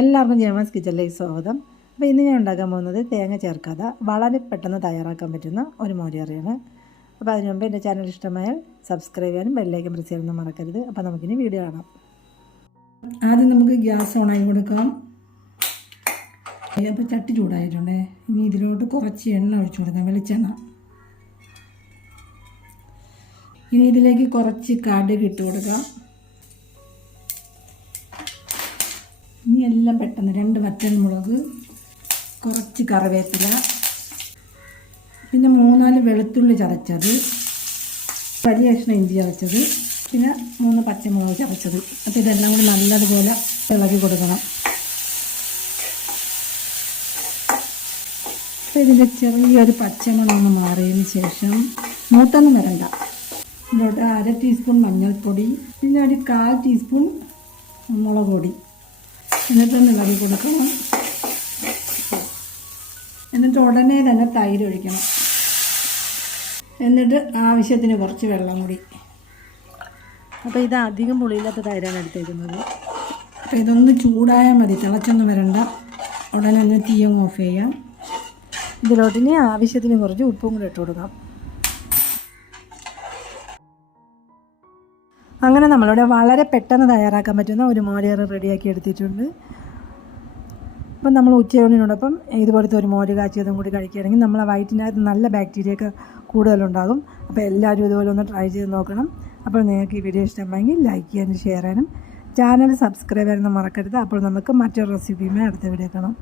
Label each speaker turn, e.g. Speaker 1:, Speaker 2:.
Speaker 1: എല്ലാവർക്കും ജേമസ് കിച്ചണിലേക്ക് സ്വാഗതം. അപ്പോൾ ഇന്ന് ഞാൻ ഉണ്ടാക്കാൻ പോകുന്നത് തേങ്ങ ചേർക്കാതെ. വളരെ പെട്ടെന്ന് തയ്യാറാക്കാൻ പറ്റുന്ന ഒരു മോരുകറിയാണ്. അപ്പോൾ അതിനു മുമ്പ് എന്റെ ചാനൽ ഇഷ്ടമായാൽ സബ്സ്ക്രൈബ് ചെയ്യാനും ബെല്ലേക്കും പ്രസ് ചെയ്യാനൊന്നും മറക്കരുത്. അപ്പോൾ നമുക്കിനി വീഡിയോ കാണാം. ആദ്യം നമുക്ക് ഗ്യാസ് ഓണാക്കി കൊടുക്കാം. അപ്പോൾ ചട്ടി ചൂടായിട്ടുണ്ടേ. ഇനി ഇതിലോട്ട് കുറച്ച് എണ്ണ ഒഴിച്ചു കൊടുക്കാം വെളിച്ചെണ്ണ. ഇനി ഇതിലേക്ക് കുറച്ച് കടുക് ഇട്ട് കൊടുക്കാം. ഇനി എല്ലാം പെട്ടെന്ന് രണ്ട് വറ്റൻമുളക് കുറച്ച് കറിവേപ്പില പിന്നെ മൂന്നാൽ വെളുത്തുള്ളി ചതച്ചത് വലിയ കഷ്ണം ഇഞ്ചി ചതച്ചത് പിന്നെ മൂന്ന് പച്ചമുളക് ചതച്ചത്. അപ്പോൾ ഇതെല്ലാം കൂടി നല്ലതുപോലെ ഇളകി കൊടുക്കണം. അപ്പോൾ ഇതിന്റെ ചെറിയൊരു പച്ചമണം ഒന്ന് മാറിയതിന് ശേഷം മൂത്തൊന്നും വരണ്ട. ഇതിലോട്ട് അര ടീസ്പൂൺ മഞ്ഞൾപ്പൊടി പിന്നെ ഒരു കാൽ ടീസ്പൂൺ മുളക് പൊടി. എന്നിട്ടൊന്ന് ഇളകി കൊടുക്കണം. എന്നിട്ട് ഉടനെ തന്നെ തൈര് ഒഴിക്കണം. എന്നിട്ട് ആവശ്യത്തിന് കുറച്ച് വെള്ളം കൂടി. അപ്പോൾ ഇത് അധികം പുളിയില്ലാത്ത തൈരാണ് എടുത്തേക്കുന്നത്. അപ്പോൾ ഇതൊന്ന് ചൂടായാൽ മതി. തിളച്ചൊന്നും വരണ്ട. ഉടനെ ഒന്ന് തീയും ഓഫ് ചെയ്യാം. ഇതിലോട്ടിന് ആവശ്യത്തിന് കുറച്ച് ഉപ്പും കൂടി ഇട്ട് കൊടുക്കാം. അങ്ങനെ നമ്മളിവിടെ വളരെ പെട്ടെന്ന് തയ്യാറാക്കാൻ പറ്റുന്ന ഒരു മോരേറ് റെഡിയാക്കി എടുത്തിട്ടുണ്ട്. അപ്പം നമ്മൾ ഉച്ചയൂണിനോടൊപ്പം ഇതുപോലത്തെ ഒരു മോര് കാച്ചിയതും കൂടി കഴിക്കുകയാണെങ്കിൽ നമ്മളെ വയറ്റിനകത്ത് നല്ല ബാക്ടീരിയ ഒക്കെ കൂടുതലുണ്ടാകും. അപ്പോൾ എല്ലാവരും ഇതുപോലെ ഒന്ന് ട്രൈ ചെയ്ത് നോക്കണം. അപ്പോൾ നിങ്ങൾക്ക് ഈ വീഡിയോ ഇഷ്ടമായെങ്കിൽ ലൈക്ക് ചെയ്യാനും ഷെയർ ചെയ്യാനും. ചാനൽ സബ്സ്ക്രൈബ് ചെയ്യാനൊന്നും മറക്കരുത്. അപ്പോൾ നമുക്ക് മറ്റൊരു റെസിപ്പിയുമായി അടുത്ത വീഡിയോ കാണാം.